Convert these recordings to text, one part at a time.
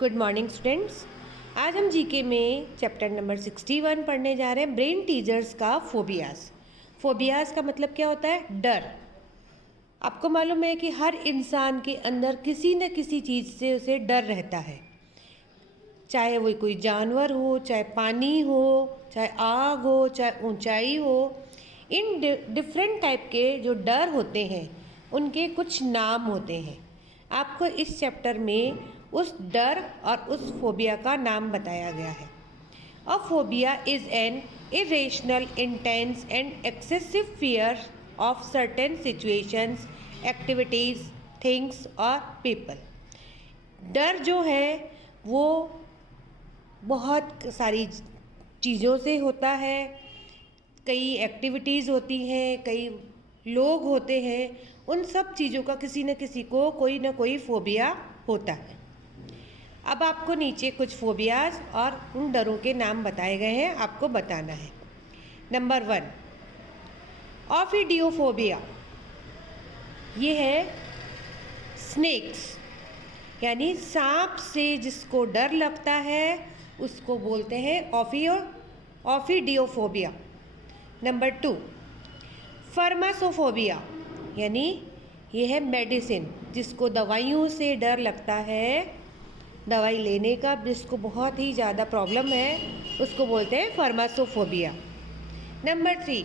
Good morning students. आज हम GK में चैप्टर नंबर 61 पढ़ने जा रहे हैं, ब्रेन टीजर्स का फोबियाज। फोबियाज का मतलब क्या होता है? डर। आपको मालूम है कि हर इंसान के अंदर किसी न किसी चीज़ से उसे डर रहता है, चाहे वो कोई जानवर हो, चाहे पानी हो, चाहे आग हो, चाहे ऊंचाई हो। इन डिफरेंट टाइप के जो डर होते हैं उनके कुछ नाम होते हैं। आपको इस चैप्टर में उस डर और उस फोबिया का नाम बताया गया है। अ phobia is an irrational, intense and excessive fear of certain situations, activities, things और पीपल। डर जो है वो बहुत सारी चीज़ों से होता है, कई एक्टिविटीज़ होती हैं, कई लोग होते हैं। उन सब चीज़ों का किसी न किसी को कोई ना कोई फोबिया होता है। अब आपको नीचे कुछ फोबियाज और उन डरों के नाम बताए गए हैं, आपको बताना है। नंबर 1, ऑफिडियोफोबिया। ये है स्नेक्स, यानी सांप से जिसको डर लगता है उसको बोलते हैं ऑफिडियोफोबिया। नंबर 2, फार्मासोफोबिया, यानी ये है मेडिसिन, जिसको दवाइयों से डर लगता है, दवाई लेने का, जिसको बहुत ही ज़्यादा प्रॉब्लम है, उसको बोलते हैं फार्मासोफोबिया। नंबर 3,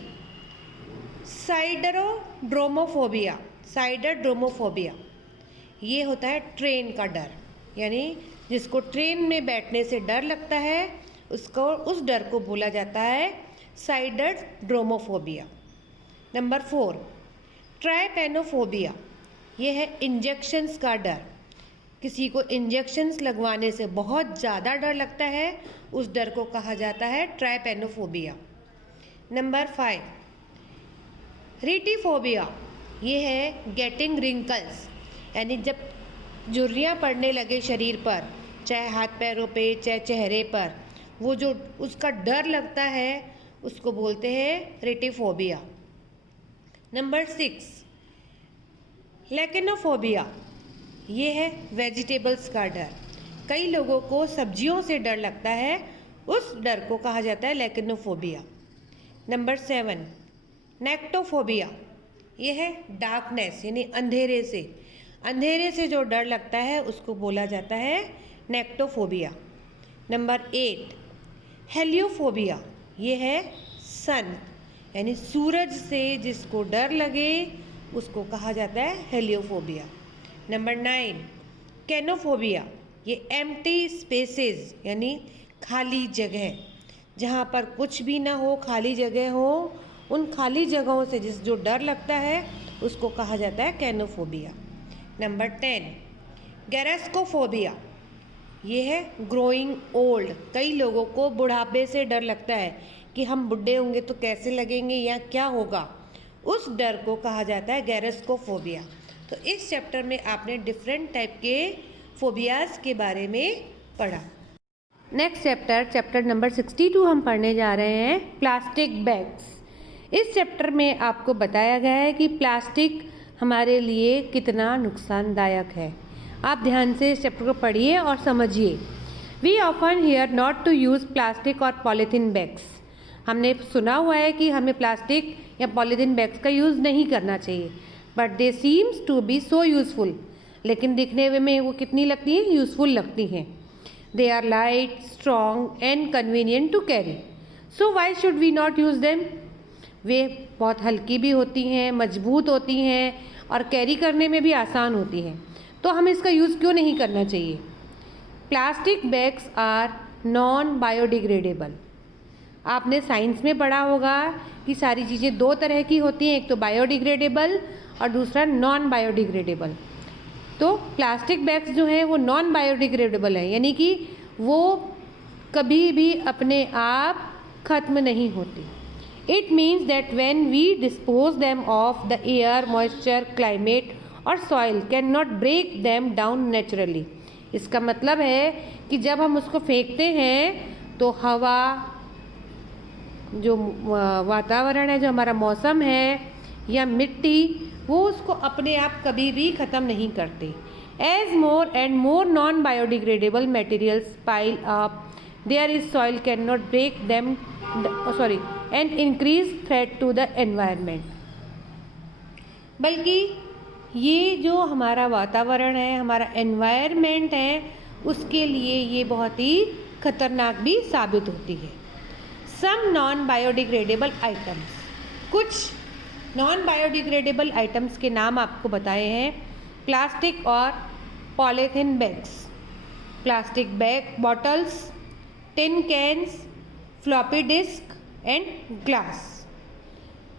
साइडरोड्रोमोफोबिया। साइडरड्रोमोफोबिया ये होता है ट्रेन का डर, यानी जिसको ट्रेन में बैठने से डर लगता है उसको, उस डर को बोला जाता है साइडरड्रोमोफोबिया। नंबर 4, ट्राइपेनोफोबिया। ये है इंजेक्शंस का डर, किसी को इंजेक्शंस लगवाने से बहुत ज़्यादा डर लगता है, उस डर को कहा जाता है ट्राइपेनोफोबिया। नंबर 5, रिटिफोबिया। ये है गेटिंग रिंकल्स, यानी जब झुर्रियाँ पड़ने लगे शरीर पर, चाहे हाथ पैरों पे, चाहे चेहरे पर, वो जो उसका डर लगता है उसको बोलते हैं रिटिफोबिया। नंबर 6, लेकेनोफोबिया। ये है वेजिटेबल्स का डर, कई लोगों को सब्जियों से डर लगता है, उस डर को कहा जाता है लेकेनोफोबिया। नंबर 7, नेक्टोफोबिया। ये है डार्कनेस, यानी अंधेरे से जो डर लगता है उसको बोला जाता है नेक्टोफोबिया। नंबर 8, हेलियोफोबिया। ये है सन, यानी सूरज से जिसको डर लगे उसको कहा जाता है हेलियोफोबिया। नंबर 9, कैनोफोबिया। ये एम्प्टी स्पेसेस, यानी खाली जगह, जहाँ पर कुछ भी ना हो, खाली जगह हो, उन खाली जगहों से जो डर लगता है उसको कहा जाता है कैनोफोबिया। नंबर 10, गैरेस्कोफोबिया। ये है ग्रोइंग ओल्ड, कई लोगों को बुढ़ापे से डर लगता है कि हम बुढ़े होंगे तो कैसे लगेंगे या क्या होगा, उस डर को कहा जाता है गैरेस्कोफोबिया। तो इस चैप्टर में आपने डिफरेंट टाइप के फोबियाज के बारे में पढ़ा। नेक्स्ट चैप्टर नंबर 62 हम पढ़ने जा रहे हैं, प्लास्टिक बैग्स। इस चैप्टर में आपको बताया गया है कि प्लास्टिक हमारे लिए कितना नुकसानदायक है। आप ध्यान से इस चैप्टर को पढ़िए और समझिए। We often hear not to use plastic और पॉलीथीन बैग्स। हमने सुना हुआ है कि हमें प्लास्टिक या पॉलीथीन बैग्स का यूज़ नहीं करना चाहिए, but they seems to be so useful. लेकिन दिखने में वो कितनी लगती हैं? यूज़फुल लगती हैं। They are light, strong and convenient to carry, so why should we not use them. वे बहुत हल्की भी होती हैं, मजबूत होती हैं और कैरी करने में भी आसान होती हैं, तो हमें इसका यूज़ क्यों नहीं करना चाहिए। Plastic bags are non biodegradable. आपने साइंस में पढ़ा होगा कि सारी चीज़ें दो तरह की होती हैं, एक तो बायोडिग्रेडेबल और दूसरा नॉन बायोडिग्रेडेबल। तो प्लास्टिक बैग्स जो हैं वो नॉन बायोडिग्रेडेबल है, यानी कि वो कभी भी अपने आप ख़त्म नहीं होती। It means that when we dispose them of, the air, moisture, climate और soil cannot break them down naturally। इसका मतलब है कि जब हम उसको फेंकते हैं तो हवा, जो वातावरण है, जो हमारा मौसम है, या मिट्टी, वो उसको अपने आप कभी भी ख़त्म नहीं करते। As more and more non-biodegradable materials pile up, there is soil cannot break them, and increase threat to the environment. बल्कि ये जो हमारा वातावरण है, हमारा एनवायरनमेंट है, उसके लिए ये बहुत ही खतरनाक भी साबित होती है. सम नॉन बायोडिग्रेडेबल आइटम्स, कुछ नॉन बायोडिग्रेडेबल आइटम्स के नाम आपको बताए हैं. प्लास्टिक और polythene bags, plastic bag bottles, tin cans, floppy disk and glass.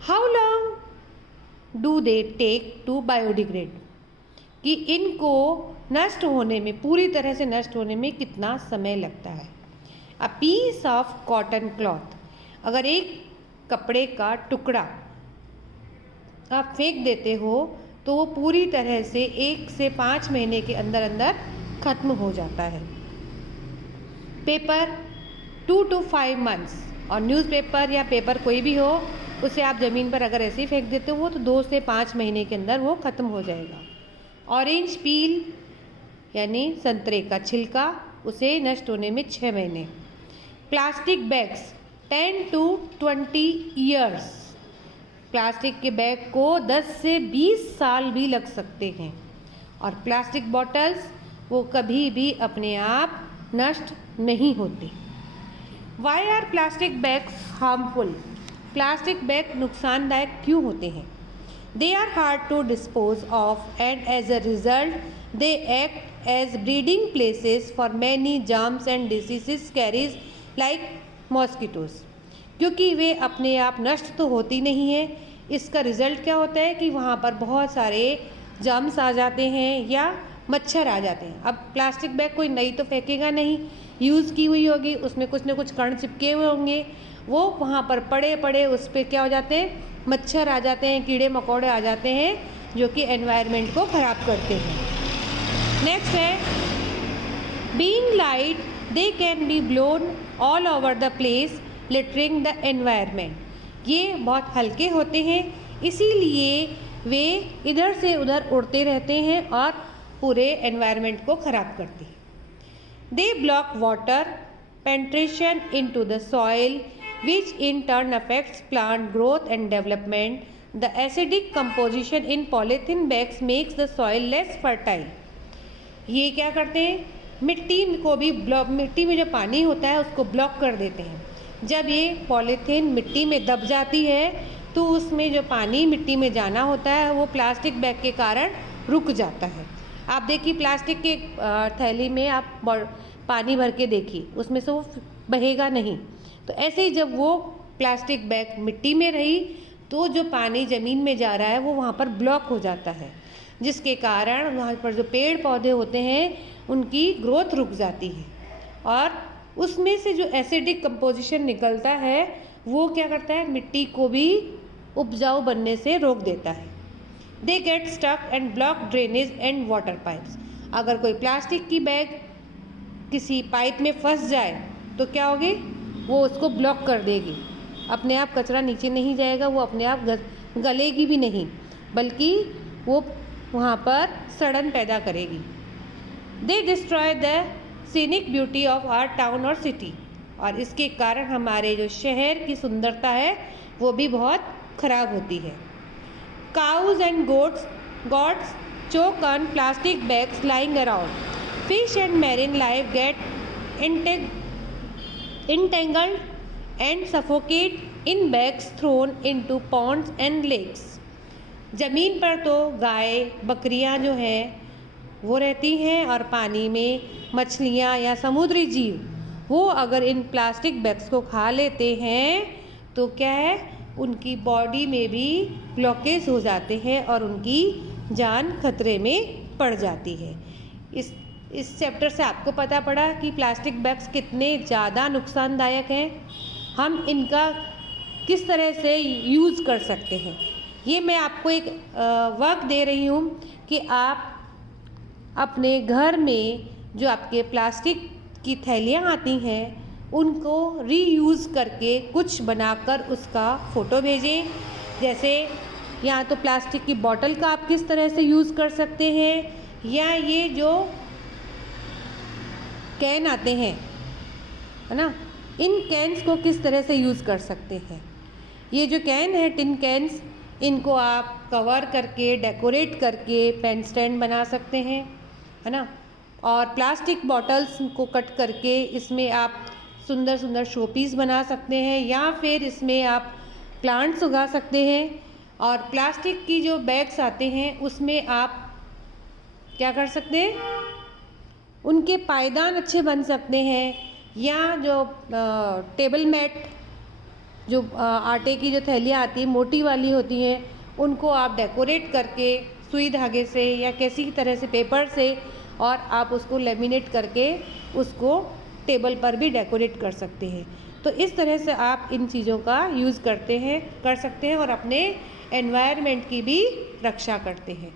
How long do they take to biodegrade, कि इनको नष्ट होने में, पूरी तरह से नष्ट होने में कितना समय लगता है. A piece of cotton cloth, अगर एक कपड़े का टुकड़ा आप फेंक देते हो तो वो पूरी तरह से 1 से 5 महीने के अंदर अंदर ख़त्म हो जाता है. पेपर 2 to 5 months, और न्यूज़पेपर या पेपर कोई भी हो, उसे आप ज़मीन पर अगर ऐसे ही फेंक देते हो तो 2 से 5 महीने के अंदर वो ख़त्म हो जाएगा. ऑरेंज पील यानी संतरे का छिलका, उसे नष्ट होने में 6 महीने. Plastic bags 10 to 20 years, plastic के बैग को 10 से 20 साल भी लग सकते हैं. और प्लास्टिक बॉटल्स वो कभी भी अपने आप नष्ट नहीं होते. Why are plastic bags harmful, plastic bag नुकसानदायक क्यों होते हैं. They are hard to dispose of and as a result they act as breeding places for many germs and diseases carriers like mosquitoes. क्योंकि वे अपने आप नष्ट तो होती नहीं है, इसका रिज़ल्ट क्या होता है कि वहाँ पर बहुत सारे जर्म्स आ जाते हैं या मच्छर आ जाते हैं. अब प्लास्टिक बैग कोई नई तो फेंकेगा नहीं, यूज़ की हुई होगी, उसमें कुछ ना कुछ कण चिपके हुए होंगे, वो वहाँ पर पड़े पड़े उस पर क्या हो जाते हैं, मच्छर आ जाते हैं, कीड़े मकोड़े आ जाते हैं, जो कि एनवायरनमेंट को ख़राब करते हैं. नेक्स्ट है being light, they can be blown all over the place littering the environment. ये बहुत हल्के होते हैं, इसीलिए वे इधर से उधर उड़ते रहते हैं और पूरे एनवायरनमेंट को ख़राब करते हैं. They block water penetration into the soil which in turn affects plant growth and development. The acidic composition in polythene bags makes the soil less fertile. ये क्या करते हैं, मिट्टी को भी ब्लॉक, मिट्टी में जो पानी होता है उसको ब्लॉक कर देते हैं. जब ये पॉलीथीन मिट्टी में दब जाती है तो उसमें जो पानी मिट्टी में जाना होता है वो प्लास्टिक बैग के कारण रुक जाता है. आप देखिए प्लास्टिक के थैली में आप पानी भर के देखिए, उसमें से वो बहेगा नहीं. तो ऐसे ही जब वो प्लास्टिक बैग मिट्टी में रही तो जो पानी ज़मीन में जा रहा है वो वहाँ पर ब्लॉक हो जाता है, जिसके कारण वहाँ पर जो पेड़ पौधे होते हैं उनकी ग्रोथ रुक जाती है. और उसमें से जो एसिडिक कंपोजिशन निकलता है वो क्या करता है, मिट्टी को भी उपजाऊ बनने से रोक देता है. They get stuck and block drainage and water pipes. अगर कोई प्लास्टिक की बैग किसी पाइप में फंस जाए तो क्या होगी, वो उसको ब्लॉक कर देगी. अपने आप कचरा नीचे नहीं जाएगा, वो अपने आप गलेगी भी नहीं, बल्कि वो वहाँ पर सड़न पैदा करेगी. They destroy the scenic beauty of our town और सिटी. और इसके कारण हमारे जो शहर की सुंदरता है वो भी बहुत ख़राब होती है. Cows and goats choke on plastic bags lying around. Fish and marine life get entangled and suffocate in bags thrown into ponds and lakes. ज़मीन पर तो गाय बकरियां जो हैं वो रहती हैं और पानी में मछलियां या समुद्री जीव वो अगर इन प्लास्टिक बैग्स को खा लेते हैं तो क्या है, उनकी बॉडी में भी ब्लॉकेज हो जाते हैं और उनकी जान खतरे में पड़ जाती है. इस चैप्टर से आपको पता पड़ा कि प्लास्टिक बैग्स कितने ज़्यादा नुकसानदायक हैं, हम इनका किस तरह से यूज़ कर सकते हैं. ये मैं आपको एक वर्क दे रही हूँ कि आप अपने घर में जो आपके प्लास्टिक की थैलियाँ आती हैं उनको रीयूज़ करके कुछ बनाकर उसका फ़ोटो भेजें. जैसे या तो प्लास्टिक की बॉटल का आप किस तरह से यूज़ कर सकते हैं, या ये जो कैन आते हैं, है ना, इन कैन्स को किस तरह से यूज़ कर सकते हैं। ये जो कैन है, टिन कैन्स, इनको आप कवर करके, डेकोरेट करके पेन स्टैंड बना सकते हैं, है ना। और प्लास्टिक बॉटल्स को कट करके इसमें आप सुंदर सुंदर शोपीस बना सकते हैं, या फिर इसमें आप प्लांट्स उगा सकते हैं। और प्लास्टिक की जो बैग्स आते हैं उसमें आप क्या कर सकते हैं, उनके पायदान अच्छे बन सकते हैं, या जो टेबल मैट, जो आटे की जो थैलियाँ आती हैं मोटी वाली होती हैं, उनको आप डेकोरेट करके सुई धागे से या किसी तरह से पेपर से, और आप उसको लेमिनेट करके उसको टेबल पर भी डेकोरेट कर सकते हैं। तो इस तरह से आप इन चीज़ों का यूज़ कर सकते हैं और अपने एनवायरनमेंट की भी रक्षा करते हैं।